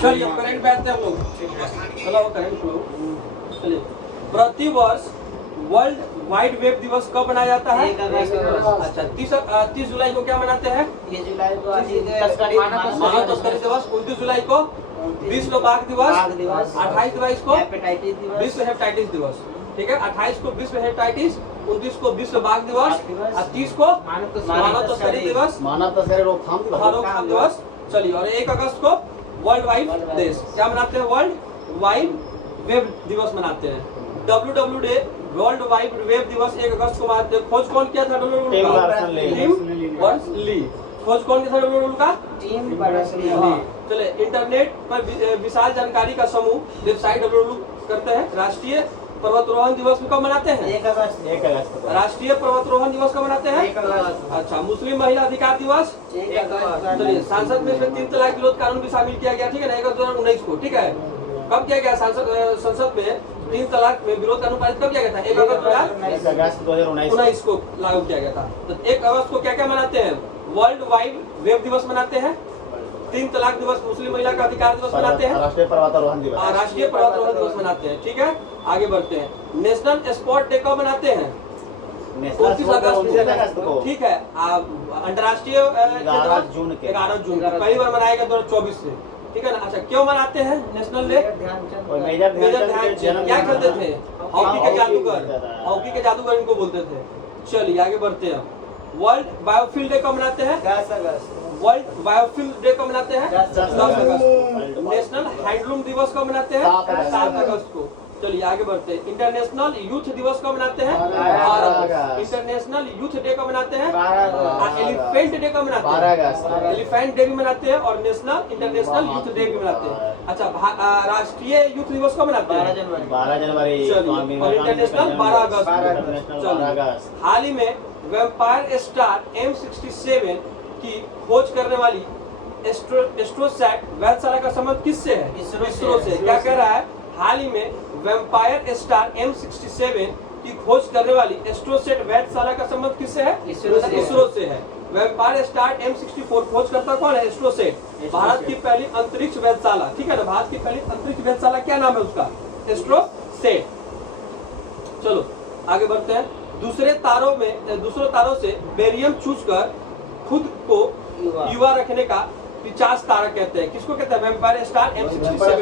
चलिए करंट बैठते हैं हम लोग। चलो करंट फ्लो। चलिए, प्रति वर्ष वर्ल्ड वाइड वेब दिवस कब मनाया जाता है? अच्छा, 30 जुलाई को क्या मनाते हैं? ये जुलाई को मानव तस्करी दिवस। 29 जुलाई को विश्व बाघ दिवस। 28 जुलाई को विश्व हेपेटाइटिस दिवस। ठीक है, 28 को विश्व हेपेटाइटिस, 29 को विश्व बाघ दिवस और 30 को मानव तस्करी दिवस, मानव तस्करी रोकथाम दिवस। चलिए, और 1 अगस्त को वर्ल्ड वाइड देश क्या मनाते हैं? वर्ल्ड वाइड वेब दिवस मनाते हैं। WWD वर्ल्ड वाइड वेब दिवस 1 अगस्त को मनाते हैं। खोज कौन किया था? Tim Berners-Lee. खोज कौन किया था WWD का? Team Berners-Lee. चलिए, इंटरनेट पर विशाल जानकारी का समूह वेबसाइट WWD करते हैं। राष्ट्रीय पर्वतारोहण दिवस कब मनाते हैं? 1 अगस्त। राष्ट्रीय पर्वतारोहण दिवस कब मनाते हैं? 1 अगस्त। अच्छा, मुस्लिम महिला अधिकार दिवस 1 अगस्त। चलिए, संसद में इसमें 3 तलाक विरोध कानून भी शामिल किया गया। ठीक है ना, 1 अगस्त 2019 को। ठीक है, कब किया गया? संसद में 3 तलाक में विरोध कानून पारित कब किया गया था? 1 अगस्त 2019 को लागू किया गया था। तो 1 अगस्त को क्या क्या मनाते हैं? वर्ल्ड वाइड वेब दिवस मनाते हैं, 3 तलाक दिवस, मुस्लिम महिला का अधिकार दिवस मनाते हैं, राष्ट्रीय पर्वतारोहण दिवस मनाते हैं। ठीक है, आगे बढ़ते हैं। नेशनल स्पोर्ट डे कब मनाते हैं? 29 अगस्त को। ठीक है, अंतर्राष्ट्रीय 11 जून को पहली बार मनाया गया 2024 से। ठीक है ना। अच्छा, क्यों मनाते हैं नेशनल डे? मेजर ध्यानचंद क्या खेलते थे? हॉकी के जादूगर इनको बोलते थे। चलिए, आगे बढ़ते हैं। वर्ल्ड बायोफील्ड डे कब मनाते हैं? 10 अगस्त। वर्ल्ड बायोफील्ड डे कब मनाते हैं? 10 अगस्त। नेशनल हैंडलूम दिवस कब मनाते हैं? 7 अगस्त को। चलिए, आगे बढ़ते हैं। इंटरनेशनल यूथ दिवस कब मनाते हैं? 12 इंटरनेशनल यूथ डे कब मनाते हैं? 12 एलिफेंट डे कब मनाते हैं? 12 एलिफेंट डे भी मनाते हैं और इंटरनेशनल यूथ डे भी मनाते हैं। अच्छा, राष्ट्रीय यूथ दिवस कब मनाते हैं? 12 जनवरी। चलिए, और इंटरनेशनल 12 अगस्त। हाल ही में वैम्पायर स्टार M67 की खोज करने वाली एस्ट्रोसैट वेधशाला का संबंध किससे है? इसरो से। क्या कह रहा है? हाल ही में वैम्पायर स्टार M67 की खोज करने वाली एस्ट्रोसैट वेधशाला का संबंध किससे है? इसरो से है। वैम्पायर स्टार M64 खोजकर्ता कौन है? एस्ट्रोसैट, भारत की पहली अंतरिक्ष वेधशाला। ठीक है ना, भारत की पहली अंतरिक्ष वेधशाला क्या नाम है उसका? एस्ट्रोसैट। चलो, आगे बढ़ते हैं। दूसरे तारों से बेरियम चूसकर खुद को युवा रखने का 50 तारा कहते हैं। किसको कहते हैं? Vampire star M67।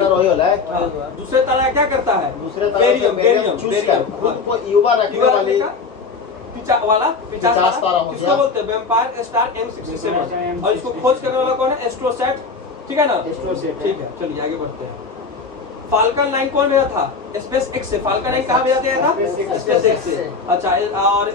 दूसरे तारा क्या करता है? बेरियम खुद को युवा रखने वाली वाला 50 तारा किसको बोलते हैं? Vampire star M67। और इसको खोज करने वाला कौन है? एस्ट्रोसैट। ठीक है ना, ठीक है। चलिए, आगे बढ़ते हैं। फाल्कन 9 कौन भेजा था? स्पेस एक्स से। फाल्कन 9 कहाँ भेजा गया था? स्पेस एक्स से। अच्छा, और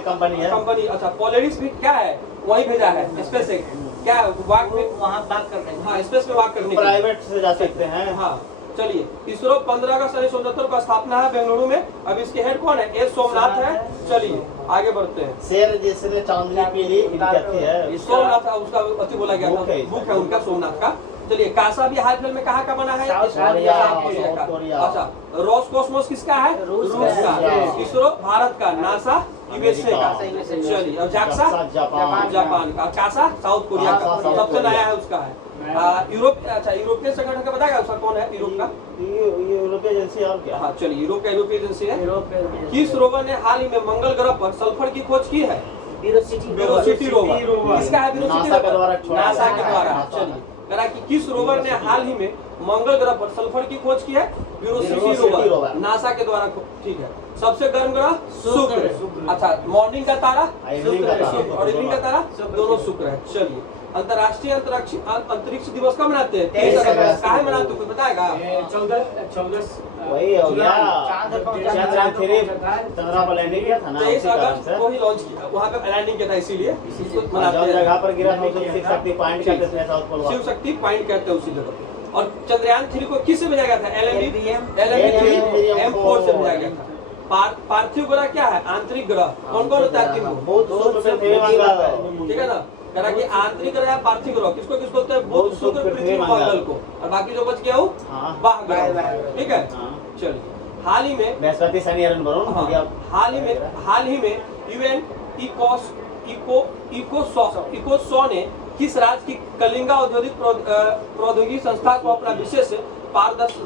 कंपनी है। अच्छा, पोलरिस भी क्या है? वही भेजा है स्पेस एक्स। क्या है? वहाँ बात करने। हाँ, स्पेस में बात करने प्राइवेट से जा सकते हैं। हाँ, चलिए। इसरो 15 अगस्त 1969 को स्थापना है बेंगलुरु में। अब इसके हेड कौन है? एस सोमनाथ है। चलिए, आगे बढ़ते हैं। शेर जिसने चांदनी पीली है सोमनाथ, उसका अति बोला गया था, बुक है उनका सोमनाथ का। चलिए, कासा भी हाल फिलहाल में कहाँ का बना है? South Korea. अच्छा, रॉसकॉस्मोस किसका है? रूस का। इसरो भारत का। नासा USA का। चलिए, और जाक्सा जापान का। कासा साउथ कोरिया का, सबसे नया है उसका है। यूरोप। अच्छा, यूरोपियन संगठन का बताएगा उसका कौन है? यूरोप का यूरोपीय एजेंसी और क्या? हाँ, चलिए, यूरोपीय एजेंसी है। किस रोवर ने हाल ही में मंगल ग्रह पर सल्फर की खोज की है? Velocity rover. किसका है? नासा के द्वारा। चलिए, करा कि किस रोवर ने हाल ही में मंगल ग्रह पर सल्फर की खोज की है? वेलोसिटी रोवर, नासा के द्वारा। ठीक है। सबसे गर्म ग्रह शुक्र। अच्छा, मॉर्निंग का तारा और इवनिंग का तारा दोनों शुक्र है। चलिए, अंतर्राष्ट्रीय अंतरिक्ष दिवस कब मनाते हैं? 23 अगस्त। काहे मनाते हो, कोई बताएगा? 14 वही हो गया, चंद्रयान 3 चंद्रमा पर लैंडिंग किया था ना। 23 अगस्त को ही लॉन्च किया, वहाँ पे लैंडिंग किया था, इसीलिए मनाते हैं। जगह पर गिरा था उसे शिव शक्ति पॉइंट कहते हैं। South pole Shiv Shakti point कहते हैं उसी जगह पे। और चंद्रयान 3 को किससे भेजा गया था? LMB-3M4 से भेजा गया था। पार्थिव ग्रह क्या है? आंतरिक ग्रह। कौन कौन होता है? 3 को। ठीक है ना, करा कि आंतरिक ग्रह, पार्थिव ग्रह किसको बोलते हैं? बुध, शुक्र, पृथ्वी, मंगल को। और बाकी जो बच गया वो बाह्य ग्रह। ठीक है। चलिए, हाल ही में बृहस्पति, शनि, अरुण, वरुण। हाल ही में UN इकोसॉ ने किस राज्य की कलिंगा औद्योगिक प्रौद्योगिकी संस्था को अपना विशेष पारदर्शी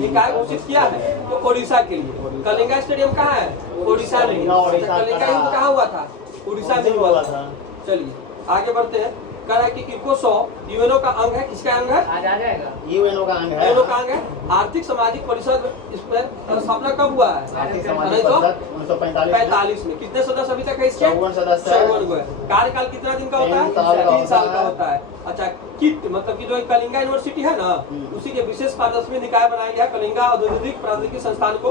निकाय घोषित किया है? तो ओडिशा के लिए। कलिंगा स्टेडियम कहाँ है? ओडिशा में। कलिंगा युद्ध कहाँ हुआ था? उड़ीसा में हुआ था। चलिए आगे बढ़ते हैं। कह रहा है कि इकोसॉ यूएनओ का अंग है। किसका अंग है? आज आ जाएगा। यूएनओ का अंग है। यूएनओ का अंग है। आर्थिक सामाजिक परिषद इसमें स्थापना कब हुआ है? आर्थिक सामाजिक परिषद 1945 में। कितने सदस्य अभी तक है इसके? 54 सदस्य है। 54 है। कार्यकाल कितना दिन का होता है? 3 साल 3 साल का होता है। अच्छा किट मतलब कि जो कलिंगा यूनिवर्सिटी है ना, उसी के विशेष पारदर्शी निकाय बनाया गया कलिंगा औद्योगिक प्रौद्योगिकी संस्थान को।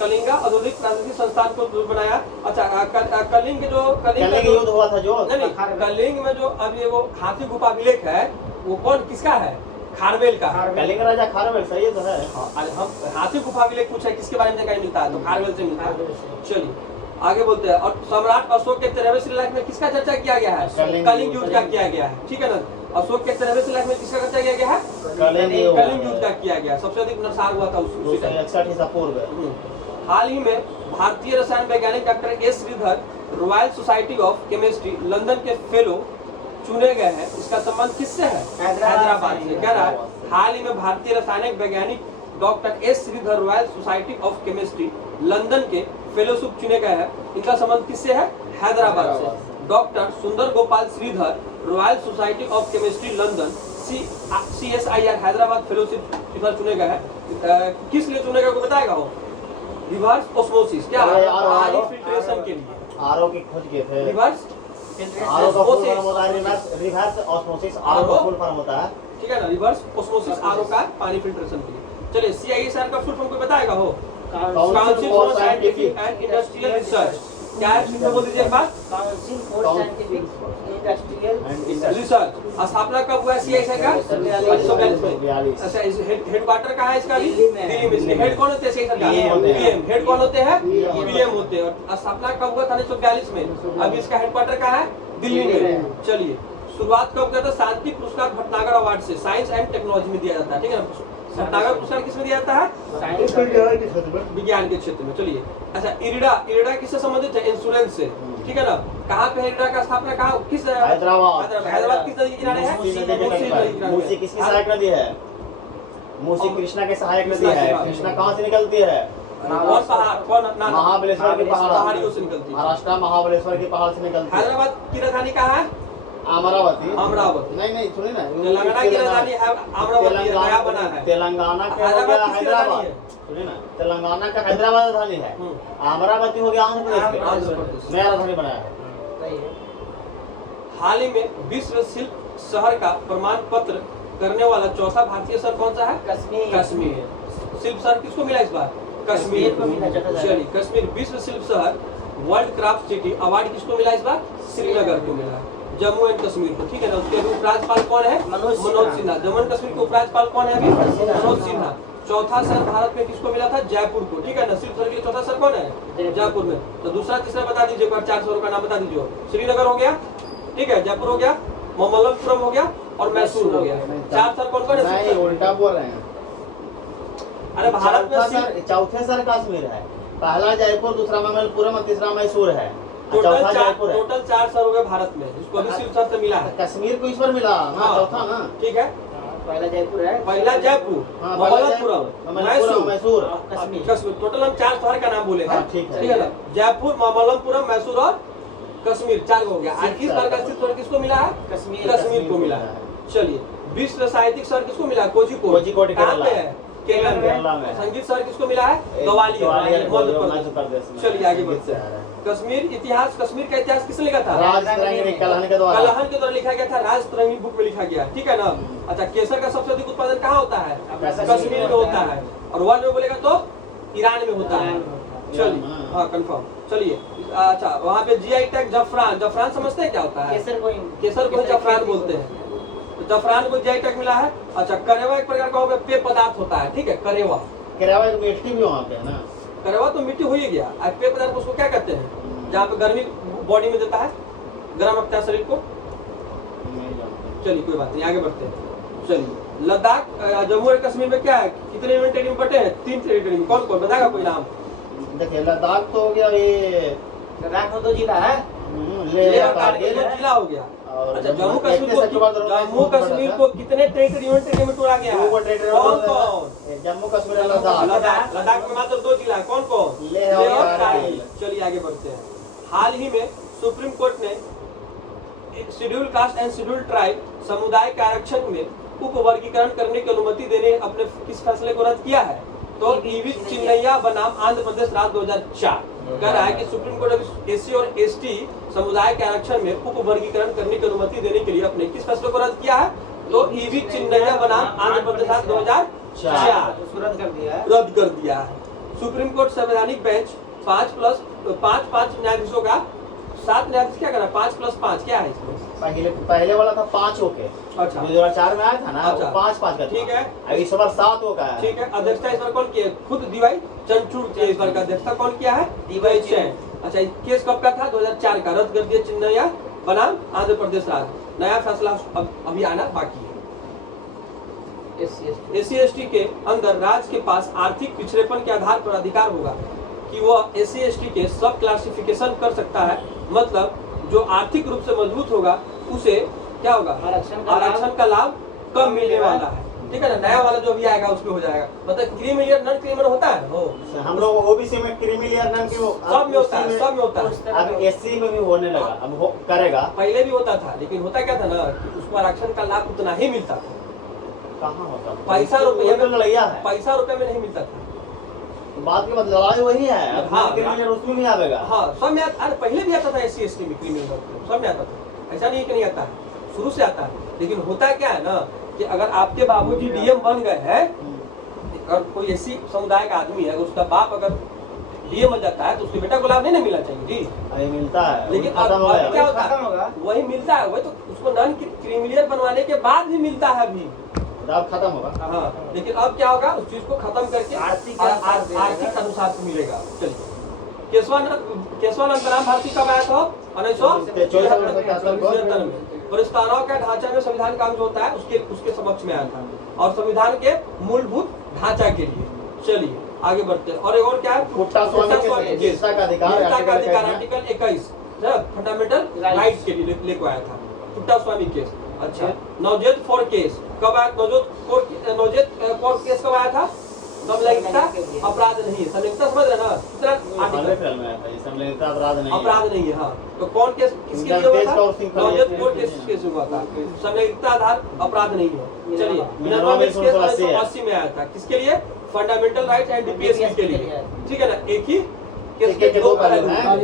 कलिंगा औद्योगिक प्रौद्योगिकी संस्थान को बनाया। अच्छा कलिंग जो कलिंग युद्ध हुआ था जो नहीं कलिंग में जो अभी वो हाथी गुफा अभिलेख है वो कौन किसका है? खारवेल का। कलिंग राजा खारवेल सही तो है। अरे हम हाथी गुफा अभिलेख पूछे किसके बारे में जानकारी मिलता है? तो खारवेल से मिलता है। चलिए आगे बोलते हैं। और सम्राट अशोक के 13वें शिलालेख में किसका चर्चा किया गया है? कलिंग युद्ध का किया गया है। ठीक है ना। अशोक के 13वें शिलालेख में किसका चर्चा किया गया है? कलिंग युद्ध का किया गया। सबसे अधिक नरसार हुआ था उसी टाइम। 261 ईसा पूर्व। हाल ही में भारतीय रसायन वैज्ञानिक doctor S Sridhar Royal Society of Chemistry London के फेलो चुने गए हैं। इसका संबंध किससे है? हैदराबाद से। कह रहा है हाल ही में भारतीय रासायनिक वैज्ञानिक doctor S Sridhar Royal Society of Chemistry London के फेलोशिप चुने गए हैं। इनका संबंध किससे है? हैदराबाद से। Doctor Sundar Gopal Sridhar Royal Society of Chemistry London CSIR Hyderabad fellowship चुने गए हैं। किस लिए चुने गए को बताएगा हो? Reverse osmosis. क्या? पानी फिल्ट्रेशन के लिए। आरओ की खोज किए थे। रिवर्स आरओ का फुल फॉर्म होता है रिवर्स ऑस्मोसिस। आरओ का फुल फॉर्म होता है। ठीक है ना। रिवर्स ऑस्मोसिस आरओ का पानी फिल्ट्रेशन के लिए। चलिए CISR का फुल फॉर्म कोई बताएगा हो? Council for scientific and industrial research. क्या है? फिर बोल दीजिए एक बार। Council for scientific industrial research. स्थापना कब हुआ CISR का? 1942 में। 42। अच्छा हेडक्वार्टर कहाँ है इसका? दिल्ली में। दिल्ली में। इसके हेड कौन होते हैं CISR का? PM। हेड कौन होते हैं? PM होते हैं। और स्थापना कब हुआ था? 1942 में। अभी इसका हेडक्वार्टर कहाँ है? दिल्ली में। चलिए शुरुआत कब किया था? शांति पुरस्कार भटनागर अवार्ड से साइंस एंड टेक्नोलॉजी में दिया जाता है। ठीक है ना। भटनागर पुरस्कार किसमें दिया जाता है? विज्ञान के क्षेत्र में। चलिए अच्छा इरिडा किससे संबंधित है? इंश्योरेंस से। ठीक है ना। कहाँ पे इरिडा का स्थापना कहाँ किस? हैदराबाद। हैदराबाद किस नदी के किनारे है? मूसी किसकी सहायक नदी है? मूसी कृष्णा के सहायक नदी है। कृष्णा कहाँ से निकलती है? कौन पहाड़? कौन महाबलेश्वर के पहाड़ियों से निकलती है। महाराष्ट्र महाबलेश्वर के पहाड़ से निकलती है। हैदराबाद की राजधानी कहाँ है? अमरावती। अमरावती। नहीं सुनिए ना। तेलंगाना की राजधानी अमरावती नया बना है। तेलंगाना का हो गया हैदराबाद। सुनिए ना तेलंगाना का हैदराबाद राजधानी है। अमरावती हो गया आंध्र प्रदेश। नया राजधानी बनाया है। हाल ही में विश्व शिल्प शहर का प्रमाण पत्र करने वाला चौथा भारतीय शहर कौन सा है? कश्मीर। शिल्प शहर किसको मिला इस बार? कश्मीर को मिला। चलिए कश्मीर विश्व शिल्प शहर वर्ल्ड क्राफ्ट सिटी अवार्ड किसको मिला इस बार? श्रीनगर को मिला। जम्मू एंड कश्मीर को। ठीक है ना। उसके उपराज्यपाल कौन है? मनोज सिन्हा। जम्मू एंड कश्मीर के उपराज्यपाल कौन है अभी? मनोज सिन्हा। चौथा शहर भारत में किसको मिला था? जयपुर को। ठीक है ना। शिल्प शहर के लिए चौथा शहर कौन है? जयपुर में। तो दूसरा तीसरा बता दीजिए एक बार। 4 शहरों का नाम बता दीजिए। श्रीनगर हो गया। ठीक है। जयपुर हो गया। ममल्लपुरम हो गया और मैसूर हो गया। 4 शहर कौन कौन है? नहीं उल्टा बोल रहे हैं। अरे भारत में चौथे शहर कश्मीर है। पहला जयपुर, दूसरा ममल्लपुरम और तीसरा मैसूर है। टोटल 4 शहर हो गए भारत में जिसको अभी शिल्प शहर से मिला है। कश्मीर को इस पर मिला ना। चौथा ना। ठीक है। पहला जयपुर है। पहला जयपुर, ममल्लपुरम, मैसूर, कश्मीर। टोटल हम 4 शहर का नाम बोले हैं। ठीक है ना। जयपुर, ममल्लपुरम, मैसूर और कश्मीर 4 हो गया। आज किस बार का शिल्प शहर किसको मिला है? कश्मीर को मिला है। चलिए विश्व साहित्यिक शहर किसको मिला? कोझिकोड। कहाँ पे है? केरल में। संगीत शहर किसको मिला है? ग्वालियर मध्य प्रदेश। चलिए आगे बढ़ते हैं। कश्मीर इतिहास। कश्मीर का इतिहास किसने लिखा था? कलहन के द्वारा लिखा गया था। राज तरंगी बुक में लिखा गया। ठीक है ना। अच्छा केसर का सबसे अधिक उत्पादन कहाँ होता है? कश्मीर में होता है। और वर्ल्ड में बोलेगा तो ईरान में होता है। चलिए हाँ कंफर्म। चलिए अच्छा वहाँ पे GI टैग जफरान समझते हैं क्या होता है? केसर को जफरान बोलते हैं। जफरान को GI टैग मिला है। अच्छा करेवा एक प्रकार का पेय पदार्थ होता है। ठीक है। करेवा मिट्टी भी वहाँ पे है ना। करेवा तो मिट्टी हो ही गया। पेय पदार्थ उसको क्या कहते हैं? जहाँ पे गर्मी बॉडी में देता है, गर्म रखता है शरीर को। चलिए कोई बात नहीं आगे बढ़ते हैं। चलिए लद्दाख जम्मू और कश्मीर में क्या है? कितने टेरिटरी में बटे हैं? 3 टेरिटरी में। कौन कौन बताएगा कोई नाम? देखिए लद्दाख तो हो गया। ये लद्दाख में 2 जिला है। लेह और कारगिल दो जिला हो गया। अच्छा, जम्मू कश्मीर को कितने टेरिटरी यूनिट में तोड़ा गया? कौन कौन? जम्मू कश्मीर और लद्दाख। लद्दाख में मात्र दो जिला, कौन कौन? लेह और कारगिल। चलिए आगे बढ़ते हैं। हाल ही में सुप्रीम कोर्ट ने schedule caste and schedule tribe समुदाय के आरक्षण में उप वर्गीकरण करने की अनुमति देने अपने किस फैसले को रद्द किया है? तो ईवी चिन्नैया बनाम आंध्र प्रदेश राज्य 2004 कह रहा है कि सुप्रीम कोर्ट अभी एससी और एसटी समुदाय के आरक्षण में उप वर्गीकरण करने की अनुमति देने के लिए अपने किस फैसले को रद्द किया है? तो ईवी चिन्नैया बनाम आंध्र प्रदेश राज्य 2004 रद्द कर दिया है। सुप्रीम कोर्ट संवैधानिक बेंच 5 न्यायाधीशों का 7 न्यायाधीश क्या करना? 5+5 क्या है इसमें? पहले वाला था 5 ओके। अच्छा, 2004 में आया था ना, अच्छा। 5 का। ठीक है, अभी इस बार 7 का है। ठीक है। अध्यक्षता इस बार कौन किया? खुद डीवाई चंद्रचूड़ की इस बार का अध्यक्षता कौन किया है? डीवाई चैन। अच्छा, केस कब का था? 2004 का। रद्द कर दिया चिन्नैया बनाम आंध्र प्रदेश राज्य। नया फैसला अभी आना बाकी है। एससी एसटी के अंदर राज्य के पास आर्थिक पिछड़ेपन के आधार पर अधिकार होगा कि वह एससी एसटी के सब क्लासिफिकेशन कर सकता है। मतलब जो आर्थिक रूप से मजबूत होगा उसे क्या होगा? आरक्षण का लाभ कम मिलने वाला है। ठीक है ना? नया वाला जो भी आएगा उसमें हो जाएगा। मतलब क्रीमिलियर नॉन क्रीमिलियर होता है हो, हम लोग ओबीसी में क्रीमिलियर नाम की सब में होता है, सब में होता है। अब एससी में भी होने लगा, अब हो करेगा। पहले भी होता था, लेकिन होता क्या था ना कि उसको आरक्षण का लाभ उतना ही मिलता था। कहाँ होता? पैसा रुपये में लड़ाइया है, पैसा रुपये में नहीं मिलता था। बात के मतलब लड़ाई वही है। हाँ, क्रिमिनल उसमें भी आवेगा। हाँ, सब में अरे पहले भी आता था एससी एसटी में क्रिमिनल, सब में आता था। ऐसा नहीं कि नहीं आता है, शुरू से आता है। लेकिन होता क्या है ना कि अगर आपके बाबूजी डीएम बन गए हैं, अगर कोई एससी समुदाय का आदमी है, उसका बाप अगर डीएम बन जाता है तो उसके बेटा को लाभ नहीं मिलना चाहिए जी। अभी मिलता है, लेकिन अब क्या होता है? वही मिलता है, वही तो उसको नॉन क्रिमिनल बनवाने के बाद भी मिलता है अभी। अब खत्म होगा। हाँ, लेकिन अब क्या होगा? उस चीज को खत्म करके आर्थिक अनुसार से मिलेगा। चलिए, केशवानंद भारती कब आया था? 1973 में। प्रस्तावनाओं का ढांचा में संविधान काम जो होता है उसके समक्ष में आया था, और संविधान के मूलभूत ढांचा के लिए। चलिए आगे बढ़ते हैं। और एक और क्या है? निष्ठा का अधिकार आर्टिकल 21 फंडामेंटल राइट के लिए लेकर आया था पुट्टा स्वामी केस। अच्छा, नवजोत कौर केस कब आया? नवजोत कौर केस कब आया था? समलैंगिकता अपराध नहीं है। समलैंगिकता समझ रहे ना? समलैंगिकता अपराध नहीं है। हाँ, तो कौन केस किसके लिए हुआ था? नवजोत कौर केस हुआ था। समलैंगिकता आधार अपराध नहीं है। चलिए, 1980 में आया था। किसके लिए? फंडामेंटल राइट एंड डीपीएसपी के लिए। ठीक है ना? एक ही केस के दो पहलू हैं।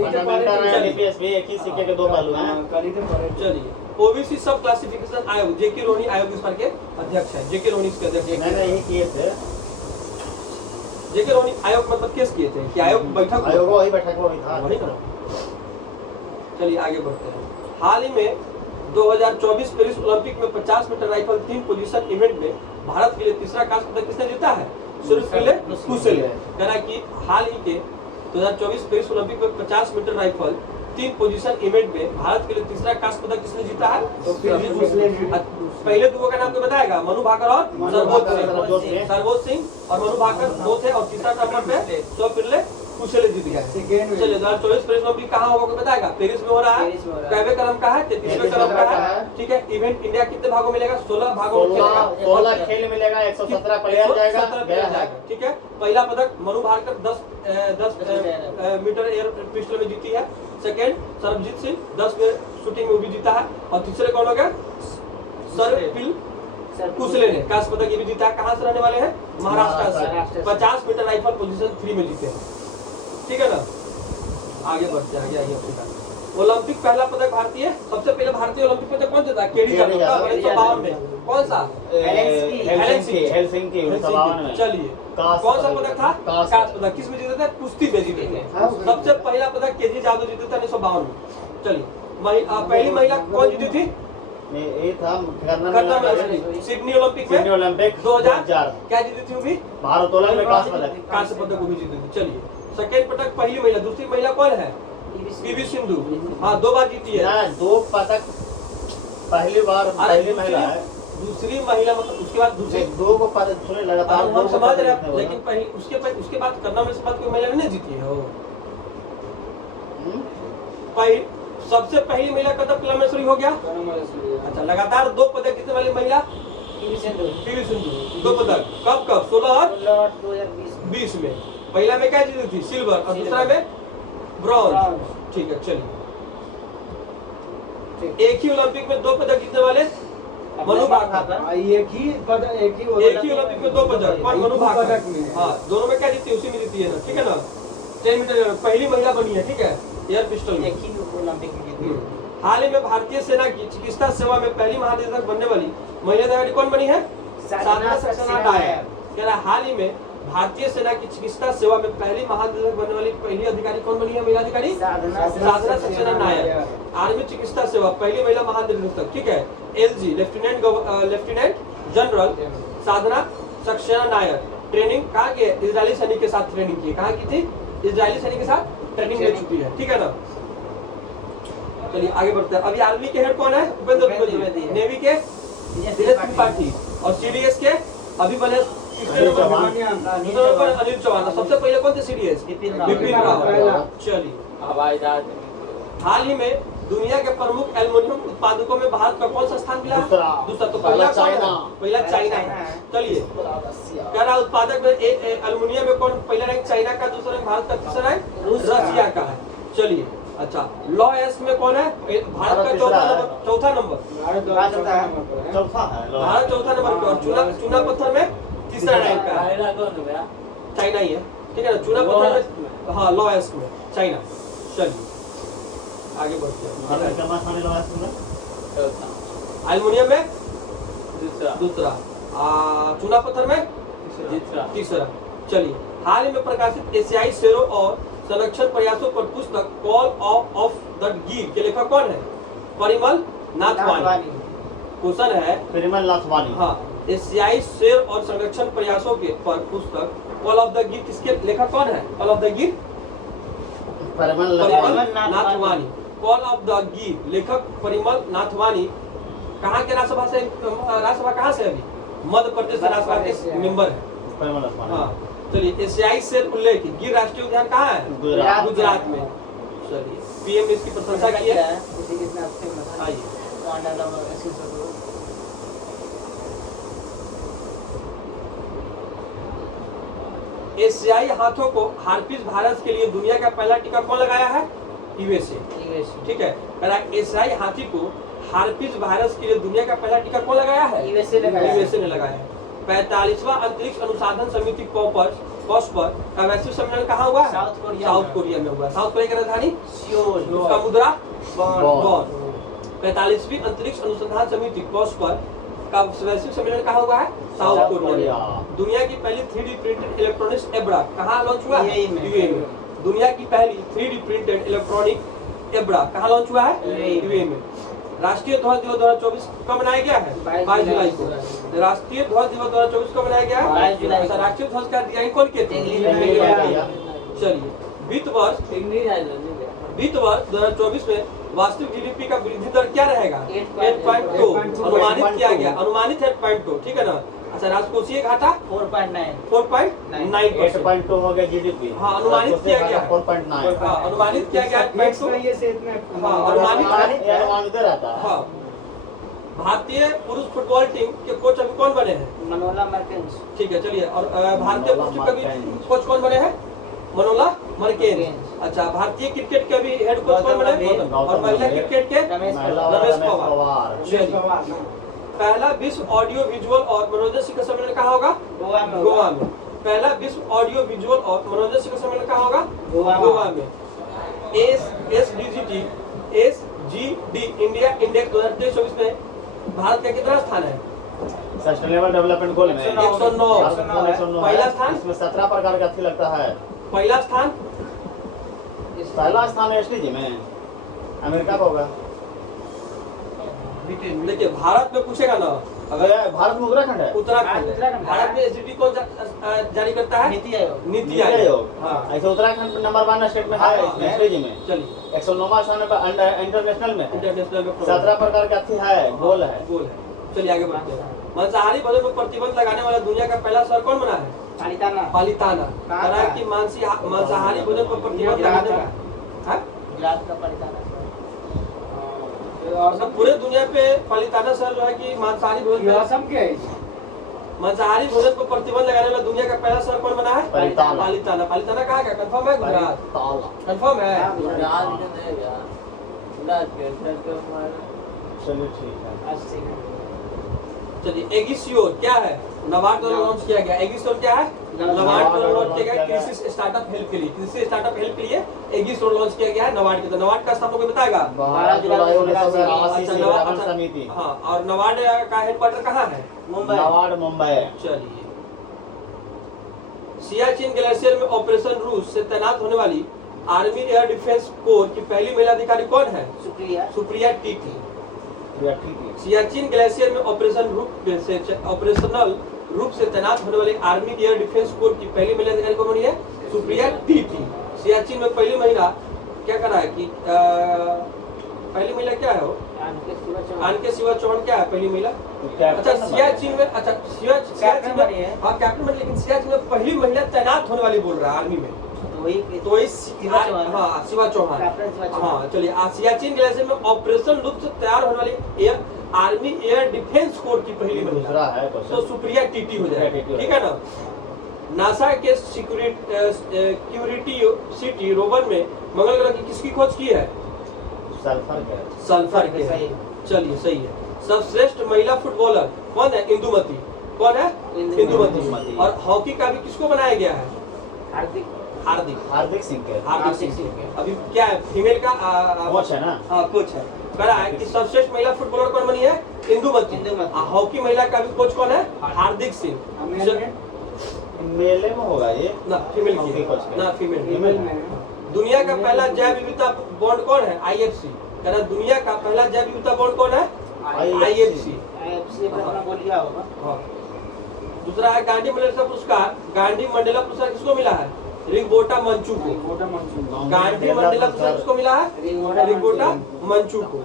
एक ही सिक्के के दो पहलू हैं। चलिए, ओबीसी सब क्लासिफिकेशन आयोग, जेके रोनी आयोग इस पर के अध्यक्ष हैं। जेके रोनी इसके अध्यक्ष हैं। यही किए थे। जेके रोनी आयोग मतलब केस किए थे कि आयोग बैठक वही बैठक वही था, वही था। चलिए आगे बढ़ते हैं। हाल ही में 2024 पेरिस ओलंपिक में 50 मीटर राइफल 3 पोजीशन इवेंट में भारत के लिए तीसरा कांस्य पदक किसने जीता है? सुरफिले कुशले। कहना कि हाल ही के 2024 पेरिस ओलंपिक में 50 मीटर राइफल 3 पोजीशन इवेंट में भारत के लिए तीसरा कांस्य पदक किसने जीता है? पहले दो का नाम तो बताएगा, मनु भाकर और सरबोध सिंह और मनु भाकर दो थे, और तीसरा नंबर पे सुरफिले कुशले जीत गए। चलिए, 2024 पेरिस ओलंपिक कहाँ होगा कोई बताएगा? पेरिस में हो रहा है। कैवे क्रम का है? 33वें क्रम का है। ठीक है। इवेंट इंडिया कितने भागों में मिलेगा? 16 भागों में मिलेगा। 16 खेल मिलेगा, 117 प्लेयर जाएगा। ठीक है। पहला पदक Manu Bhaker 10 metre air pistol में जीती है। सेकंड सरबजीत सिंह 10 में शूटिंग में भी जीता है। और तीसरे कौन हो गया? सरपिल कुशले ने कांस्य पदक ये भी जीता है। कहाँ से रहने वाले हैं? महाराष्ट्र से। 50 मीटर राइफल पोजीशन 3 में जीते हैं। ठीक है ना? आगे बढ़ते हैं। आगे ओलंपिक पहला पदक भारतीय, सबसे पहले भारतीय ओलंपिक पदक कौन जीता? केडी जाधव 1952 में। कौन सा? हेलसिंकी 1952 में। चलिए, कौन सा पदक था? कांस्य पदक। किस में जीते थे? कुश्ती में जीते थे। सबसे पहला पदक केडी जाधव जीते थे 1952 में। चलिए, पहली महिला कौन जीती थी? ये था सिडनी ओलंपिक में 2000 क्या जीती थी? वो भी भारोत्तोलन में कांस्य पदक वो भी जीती थी। चलिए, सेकेंड पदक पहली महिला। दूसरी महिला कौन है? पीवी सिंधु। हाँ, 2 बार जीती है। 2 पदक पहली बार पहली महिला है। दूसरी महिला मतलब उसके बाद दूसरे 2 को पदक थोड़े लगातार हम समझ रहे हैं, लेकिन पहले उसके बाद करना में से बात कोई महिला नहीं जीती है। सबसे पहली महिला कब कलमेश्वरी हो गया? अच्छा, लगातार 2 पदक जीतने वाली महिला पीवी सिंधु 2 पदक। कब कब? 16 और 20 में। पहला में क्या जीती थी? सिल्वर, और दूसरा में ब्रॉन्ज। ठीक है, चलिए। एक ही ओलंपिक में 2 पदक जीतने वाले मनु भाकर। एक ही ओलंपिक में 2 पदक। कौन? मनु भाकर। हाँ, दोनों में क्या जीती? उसी में जीती है ना, ठीक है ना। 10 मीटर पहली महिला बनी है, ठीक है, एयर पिस्टल में। एक ही ओलंपिक में जीती है। हाल ही में भारतीय सेना की चिकित्सा सेवा में पहली महानिदेशक बनने वाली महिला अधिकारी कौन बनी है? साधना सक्सेना नायर। कह रहा हाल ही में भारतीय सेना की चिकित्सा सेवा में पहली महानिदेशक बनने वाली पहली अधिकारी कौन बनी है? महिला अधिकारी साधना सक्सेना नायर। आर्मी चिकित्सा सेवा पहली महिला महानिदेशक, ठीक है, एलजी लेफ्टिनेंट जनरल साधना सक्सेना नायर। ट्रेनिंग कहाँ की है? इजरायली सैनिक के साथ ट्रेनिंग की। कहाँ की थी? इजरायली सैनिक के साथ ट्रेनिंग ले चुकी है, ठीक है ना। चलिए आगे बढ़ते हैं। अभी आर्मी के हेड कौन है? उपेंद्र द्विवेदी। नेवी के दिनेश त्रिपाठी, और सीडीएस के अभी बने अनिल चौहान। अनिल चौहान। सबसे पहले कौन थे सीडीएस? बिपिन रावत। चलिए, हवाई जहाज हाल ही में दुनिया के प्रमुख एल्युमिनियम उत्पादकों में भारत का कौन सा स्थान मिला? दूसरा। तो पहला चाइना। पहला चाइना है। चलिए, कह रहा उत्पादक में एल्युमिनियम में कौन पहला रैंक? चाइना का। दूसरा रैंक भारत का। तीसरा रैंक रसिया का है। चलिए, अच्छा, लॉ एस में कौन है? भारत का चौथा नंबर। चौथा है। भारत चौथा नंबर पे, और चूना पत्थर में तीसरा रैंक का है। चाइना ही है, ठीक है ना। चूना पत्थर में, हाँ, लॉ एस में चाइना। चलिए आगे बढ़ते हैं। एल्युमिनियम में दूसरा, चूना पत्थर में तीसरा। चलिए, हाल ही में प्रकाशित एशियाई शेरों और संरक्षण प्रयासों पर पुस्तक कॉल ऑफ द गिर के लेखक कौन है? परिमल नाथवानी। क्वेश्चन है परिमल नाथवानी। हाँ, एशियाई शेर और संरक्षण प्रयासों के पर पुस्तक कॉल ऑफ द गिर किसके लेखक कौन है? कॉल ऑफ द गिर Parimal Nathwani. Call of the गिर लेखक परिमल नाथवानी। कहाँ के राज्यसभा से? राज्यसभा कहाँ से? अभी मध्य प्रदेश राज्यसभा के मेंबर है। परिमल नाथवानी। हाँ, चलिए, एशियाई शेर उल्लेख गिर राष्ट्रीय उद्यान कहाँ है? गुजरात में। चलिए, पीएम इसकी प्रशंसा की है। आइए, एशियाई हाथों को हार्पिस वायरस के लिए दुनिया का पहला टीका कौन लगाया है? यूएसए, ठीक है। एशियाई हाथी को हार्पिस वायरस के लिए दुनिया का पहला टीका कौन लगाया है? यूएसए ने लगाया है। 45वां अंतरिक्ष अनुसंधान समिति कॉस्पर का वैश्विक सम्मेलन कहाँ हुआ है? साउथ कोरिया में हुआ। साउथ कोरिया की राजधानी सियोल। उसका मुद्रा वॉन। 45वीं अंतरिक्ष अनुसंधान समिति कॉस्पर का वैश्विक सम्मेलन कहाँ हुआ है? South Korea. दुनिया की पहली 3D प्रिंटेड इलेक्ट्रॉनिक्स एब्रा कहाँ लॉन्च हुआ है? यूएई में। दुनिया की पहली 3D प्रिंटेड इलेक्ट्रॉनिक एब्रा कहाँ लॉन्च हुआ है? यूएई में। राष्ट्रीय ध्वज दिवस 2024 कब मनाया गया है? 22 जुलाई को। राष्ट्रीय ध्वज दिवस 2024 कब मनाया गया है? 22 जुलाई। राष्ट्रीय ध्वज का डिजाइन कौन किए थे? चलिए, वित्त वर्ष 2024 में वास्तविक जीडीपी का वृद्धि दर क्या रहेगा? 8.2 अनुमानित किया गया। अनुमानित 8.2, ठीक है ना। अच्छा, राजकोषीय घाटा 4.9। 8.2 हो गया जीडीपी। हाँ, अनुमानित किया गया 4.9। हाँ, अनुमानित किया गया 8.2। हाँ, अनुमानित रहता है। हाँ, भारतीय पुरुष फुटबॉल टीम के कोच अभी कौन बने हैं? मनोला मर्केंस। ठीक है, चलिए। और भारतीय पुरुष टीम के भी कोच कौन बने हैं? मनोला मर्केंस। अच्छा, भारतीय क्रिकेट के भी हेड कोच कौन बने हैं? और महिला क्रिकेट के रमेश पवार। पहला विश्व ऑडियो विजुअल और मनोरंजन शिखर सम्मेलन कहाँ होगा? गोवा में। पहला विश्व ऑडियो विजुअल और मनोरंजन शिखर सम्मेलन कहाँ होगा? गोवा में। SGD इंडिया इंडेक्स 2023-24 में भारत का कितना स्थान है? सस्टेनेबल डेवलपमेंट गोल में 109। पहला स्थान? इसमें 17 प्रकार का अच्छी लगता है। पहला स्थान एसडीजी में अमेरिका का होगा। देखिए, भारत में पूछेगा ना, अगर भारत में उत्तराखंड है। उत्तराखंड। भारत में एसडीजी कौन जारी करता है? नीति आयोग। हाँ, ऐसे उत्तराखंड नंबर 1 स्टेट में है एसडीजी में। चलिए, 109वां स्थान पर इंटरनेशनल में 17 में प्रकार का अच्छी है, गोल है। चलिए आगे बढ़ते हैं। मांसाहारी भोजन पर प्रतिबंध लगाने वाला दुनिया का पहला शहर कौन बना है? पालिताना। कहा है कि मांसाहारी भोजन पर प्रतिबंध लगाने वाला गुजरात का पालिताना। मतलब पूरे दुनिया पे पालिताना शहर जो है कि मांसाहारी भोजन मांसाहारी भोजन पर प्रतिबंध लगाने वाला दुनिया का पहला शहर कौन बना है? पालिताना। पालिताना। पालिताना कहाँ का? कंफर्म है गुजरात? कंफर्म है? चलिए ठीक है। चलिए एगिस्योर क्या है? नबार्ड द्वारा लॉन्च किया गया। एगिस्योर क्या है? नबार्ड द्वारा लॉन्च किया गया कृषि स्टार्टअप हेल्प के लिए। कृषि स्टार्टअप हेल्प के लिए एगिस्योर लॉन्च किया गया है नबार्ड के। तो नबार्ड का स्थापना कोई बताएगा? 12 जुलाई 1982 से नबार्ड निराकरण समिति। हाँ, और नबार्ड का हेडक्वार्टर कहाँ है? नबार्ड मुंबई। चलिए सियाचिन ग्लेशियर में ऑपरेशन रूस से तैनात होने वाली आर्मी एयर डिफेंस कोर की पहली महिला अधिकारी कौन है? सुप्रिया टीटी। सियाचिन ग्लेशियर में ऑपरेशनल रूप से तैनात होने वाली आर्मी एयर डिफेंस कोर की पहली महिला अधिकारी कौन बनी है? सुप्रिया टीटी। सियाचिन में पहली महिला क्या करा है कि पहली महिला क्या है वो? आनके शिवा चौहान क्या है पहली महिला? अच्छा सियाचिन में, अच्छा सियाचिन में हाँ कैप्टन बनी, लेकिन सियाचिन में पहली महिला तैनात होने वाली बोल रहा है आर्मी में। तो वही हाँ शिवा चौहान। हाँ चलिए सियाचिन ग्लेशियर में ऑपरेशन रूप से तैयार होने वाली आर्मी एयर डिफेंस कोर की पहली महिला तो सुप्रिया टीटी हो जाएगी। ठीक है ना? नासा के क्यूरियोसिटी रोवर में मंगल ग्रह की किसकी खोज की है? सल्फर के। चलिए सही है। सर्वश्रेष्ठ महिला फुटबॉलर कौन है? इंदुमती। कौन है? इंदुमती। और हॉकी का भी किसको बनाया गया है? हार्दिक सिंह। अभी क्या है? फीमेल का कोच है ना? हाँ कोच है। कह रहा है कि सर्वश्रेष्ठ महिला फुटबॉलर कौन बनी है? इंदुमती। हॉकी महिला का भी कोच कौन है? हार्दिक सिंह। मेले में होगा ये ना फीमेल की ना फीमेल। दुनिया का पहला जैव विविधता बॉन्ड कौन है? IFC। कह रहा दुनिया का पहला जैव विविधता बॉन्ड कौन है? IFC। हाँ। दूसरा है गांधी मंडेला पुरस्कार। गांधी मंडेला पुरस्कार किसको मिला है? रिंगोटा मंचू को। गांधी मंडेला पुरस्कार किसको मिला है? रिंगोटा मंचू को।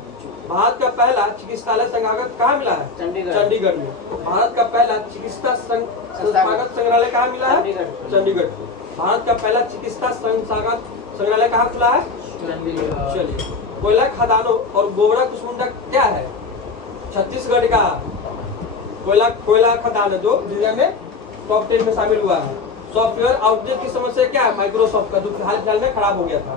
भारत का पहला चिकित्सालय संस्थागत कहाँ मिला है? चंडीगढ़ में। भारत का पहला चिकित्सा संस्थागत संग्रहालय कहाँ मिला है? चंडीगढ़। भारत का पहला चिकित्सा संस्थागत संग्रहालय कहाँ खुला है? चलिए कोयला खदानों और गोबरा कुसमुंडा क्या है? छत्तीसगढ़ का कोयला खदान जो दुनिया में टॉप 10 में शामिल हुआ है। सॉफ्टवेयर आउटडेट की समस्या क्या है? माइक्रोसॉफ्ट का जो हाल फिलहाल में खराब हो गया था।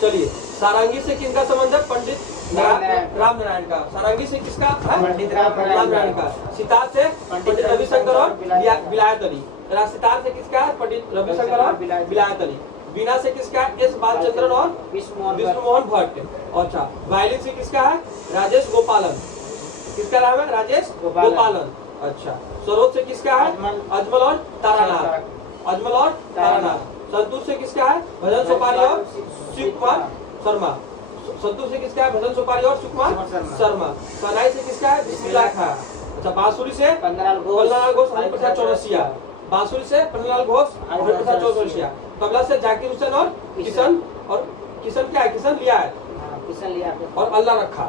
चलिए सारंगी से किसका संबंध है? पंडित राम नारायण का। सारंगी से किसका? पंडित राम नारायण का। सितार से पंडित रविशंकर और विलायत अली। सितार से किसका है? पंडित रविशंकर और विलायत अली। वीणा से किसका है? एस बालचंद्रन और विष्णु मोहन भट्ट। अच्छा वायलिन से किसका है? राजेश गोपालन। किसका नाम है? राजेश गोपालन। अच्छा सरोद से किसका है? अजमल और तारानाथ। अजमल और तारानाथ। संतूर से किसका है? भजन सोपारी और शिव कुमार शर्मा। संतूर से किसका है? भजन सोपारी और शिव कुमार शर्मा। सनाई से किसका है? बिस्मिल्लाह खां। अच्छा बांसुरी से पन्नालाल घोष हरिप्रसाद चौरसिया। बांसुरी से पन्नालाल घोष हरिप्रसाद चौरसिया। तबला से जाकिर हुसैन और किशन क्या है? किशन लिया और अल्लाह रखा।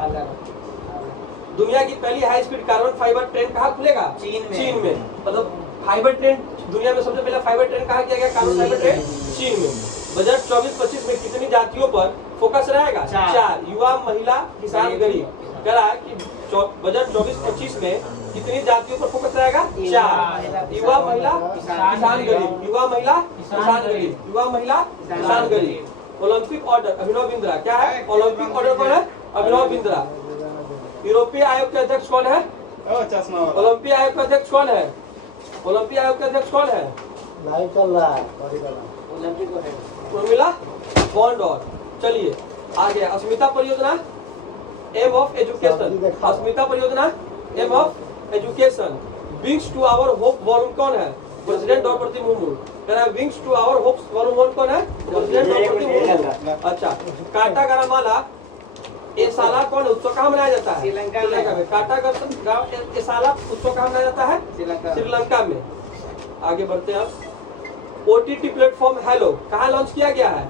दुनिया की पहली high speed carbon fibre train कहाँ खुलेगा? चीन में। मतलब फाइबर ट्रेन दुनिया में सबसे पहला फाइबर ट्रेन कहाँ किया गया? कार्बन फाइबर ट्रेन चीन में। बजट 24-25 में कितनी जातियों पर फोकस रहेगा? 4। युवा, महिला, किसान, गरीब। कह रहा है कि बजट 24-25 में कितनी जातियों पर फोकस रहेगा? 4। युवा, महिला, किसान, गरीब। युवा, महिला, किसान, गरीब। युवा, महिला, किसान, गरीब। Olympic order Abhinav Bindra. क्या है? ओलंपिक ऑर्डर कौन है? अभिनव बिंद्रा। यूरोपीय आयोग के अध्यक्ष कौन है? ओलंपिक आयोग का अध्यक्ष कौन है? ओलंपिक आयोग का अध्यक्ष कौन है? उर्मिला बॉन्ड। और चलिए आगे अस्मिता परियोजना एम ऑफ एजुकेशन। अस्मिता परियोजना aim of education. Wings to our hope volume कौन है? प्रेसिडेंट द्रौपदी मुर्मू। कह रहा है wings to our hope volume कौन है? प्रेसिडेंट द्रौपदी मुर्मू। अच्छा काटागारामाला एसाला कौन उत्सव कहाँ मनाया जाता है? श्रीलंका में। काटागार एसाला उत्सव कहाँ मनाया जाता है? श्रीलंका में। आगे बढ़ते हैं आप। OTT प्लेटफॉर्म हेलो कहाँ लॉन्च किया गया है?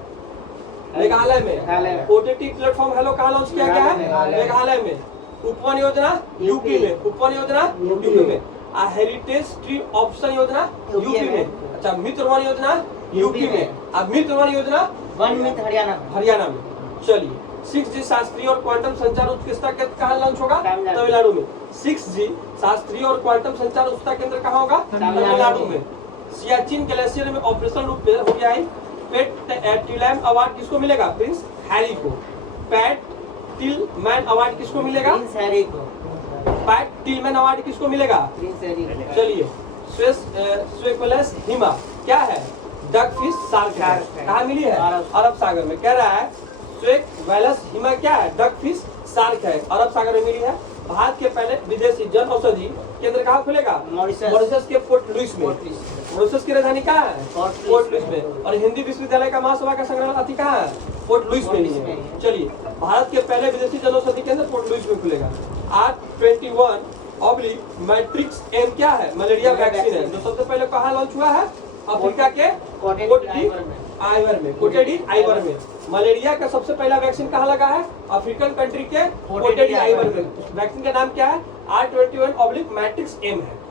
मेघालय में। OTT प्लेटफॉर्म हेलो कहाँ लॉन्च किया गया है? मेघालय में। उपवन योजना यूपी में। उपवन योजना यूपी में। हेरिटेज ट्री ऑप्शन योजना यूपी में। अच्छा मित्र वन योजना यूपी में। अब मित्र वन योजना वन में हरियाणा में। हरियाणा में। चलिए 6G शास्त्रीय और क्वांटम संचार उत्कृष्टता केंद्र कहाँ लॉन्च होगा? तमिलनाडु। तमिलनाडु में। 6G शास्त्रीय और क्वांटम संचार उत्कृष्टता केंद्र कहाँ होगा? तमिलनाडु में। सियाचिन ग्लेशियर में ऑपरेशन रूप में हो गया है। पैट टिलमैन अवार्ड किसको मिलेगा? प्रिंस हैरी को। पैट टिलमैन अवार्ड किसको मिलेगा? प्रिंस हैरी को। पैट टिलमैन अवार्ड किसको मिलेगा? प्रिंस हैरी को। चलिए स्वेफेलस हिमा क्या है? डक फिश शार्क है। कहाँ मिली है? अरब सागर में। कह रहा है स्वेफेलस हिमा क्या है? डक फिश शार्क है, अरब सागर में मिली है। भारत के पहले विदेशी जन औषधि केंद्र कहाँ खुलेगा? मॉरिशस के पोर्ट लुइस में। मॉरिशस की राजधानी कहाँ है? पोर्ट लुइस में। और हिंदी विश्वविद्यालय का महासभा का संग्रहालय कहाँ है? पोर्ट लुइस में नहीं है। चलिए भारत के पहले विदेशी जन औषधि केंद्र पोर्ट लुइस में खुलेगा। R21 मैट्रिक्स एम क्या है? मलेरिया वैक्सीन है, जो सबसे पहले कहाँ लॉन्च हुआ है? अफ्रीका के कोट डी आइवर में। कोटे डी आइवर में मलेरिया का सबसे पहला वैक्सीन कहाँ लगा है? अफ्रीकन कंट्री के कोटे डी आइवर में। वैक्सीन का नाम क्या है? R21 मैट्रिक्स एम है।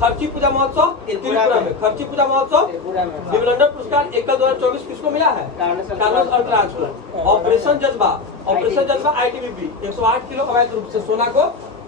खर्ची पूजा महोत्सव त्रिपुरा में। खर्ची पूजा महोत्सव दिव्यलंडन पुरस्कार एकल 2024 किसको मिला है? कार्लोस अल्ट्राज को। ऑपरेशन जज्बा ITBP 108 किलो अवैध रूप से सोना को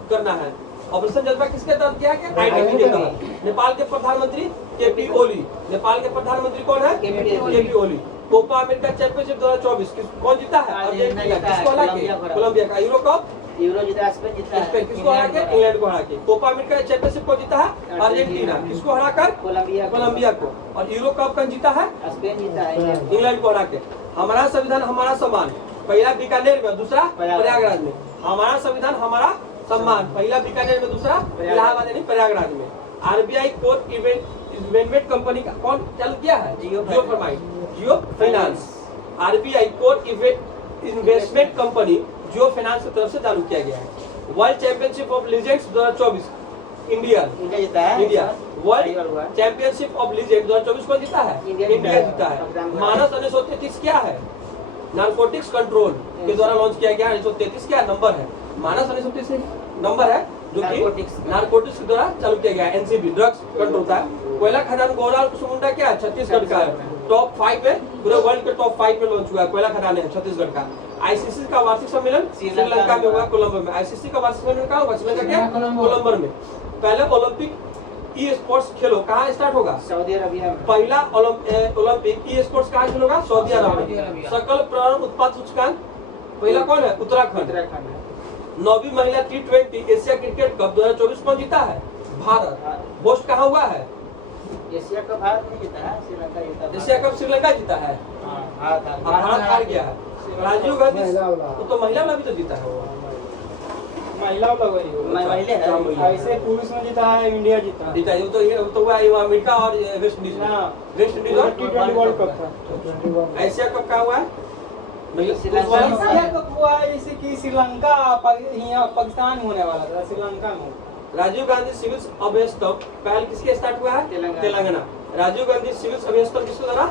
करना है। ऑपरेशन जज्बा किसके तहत किया गया? ITBP के तहत। नेपाल के प्रधानमंत्री KP ओली। नेपाल के प्रधानमंत्री कौन है? KP ओली। कोपा अमेरिका चैंपियनशिप 2024 कौन जीता है? अर्जेंटीना। किसको हरा के? कोलंबिया का। यूरो कप यूरो जीता, स्पेन जीता है। स्पेन किसको हरा के? इंग्लैंड को हरा के। कोपा अमेरिका चैंपियनशिप को जीता है? अर्जेंटीना। किसको हराकर? कोलंबिया को। और यूरो कप कौन जीता है? स्पेन जीता है, इंग्लैंड को हरा के। हमारा संविधान हमारा सम्मान, पहला बीकानेर में, दूसरा प्रयागराज में। हमारा संविधान हमारा सम्मान, पहला बीकानेर में, दूसरा इलाहाबाद यानी प्रयागराज में। RBI कोर इन्वेस्टमेंट कंपनी का कौन चालू किया है? Jio finance. RBI core investment company Jio finance की तरफ से चालू किया गया है। World championship of legends 2024 India जीता है। India. World championship of legend 2024 को जीता है? इंडिया जीता है। मानस 1933 क्या है? नारकोटिक्स कंट्रोल के द्वारा लॉन्च किया गया। 1933 क्या नंबर है? मानस 1933 नंबर है जो कि नारकोटिक्स के द्वारा चालू किया गया है। NCB ड्रग्स कंट्रोल होता है। कोयला खदान गोराल कुसमुंडा क्या है? छत्तीसगढ़ का है। टॉप 5 में, पूरे वर्ल्ड के टॉप 5 में लॉन्च हुआ है। कोयला खदान है छत्तीसगढ़ का। ICC का वार्षिक सम्मेलन श्रीलंका में हुआ, कोलंबो में। ICC का वार्षिक सम्मेलन कहाँ होगा? श्रीलंका के कोलंबो में। पहले ओलंपिक ई स्पोर्ट्स खेलो कहाँ स्टार्ट होगा? सऊदी अरबिया में। पहला ओलंपिक ई स्पोर्ट्स कहाँ शुरू होगा? सऊदी अरब में। सकल प्राण उत्पाद सूचकांक पहला कौन है? उत्तराखंड। 9वीं महिला T20 एशिया क्रिकेट कप 2024 कौन जीता है? भारत। होस्ट कहाँ हुआ है? एशिया कप भारत नहीं जीता है, श्रीलंका जीता है। एशिया कप श्रीलंका जीता है। भारत हार गया है। राजीव गांधी तो महिला वाला भी तो जीता है। महिला महिला है। ऐसे पुरुष में जीता है, इंडिया जीता है। जीता है तो हुआ अमेरिका और वेस्ट इंडीज। वेस्ट इंडीज और T20 वर्ल्ड कप था। एशिया कप कहाँ हुआ है? एशिया कप हुआ है जैसे कि श्रीलंका यहाँ पाकिस्तान में होने वाला था, श्रीलंका में। राजीव गांधी सिविल अभ्यास कप पहल किसके स्टार्ट हुआ है? तेलंगाना। राजीव गांधी सिविल अभ्यास कप किसके द्वारा?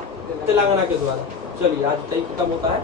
तेलंगाना के द्वारा। चलिए आज तय खत्म होता है।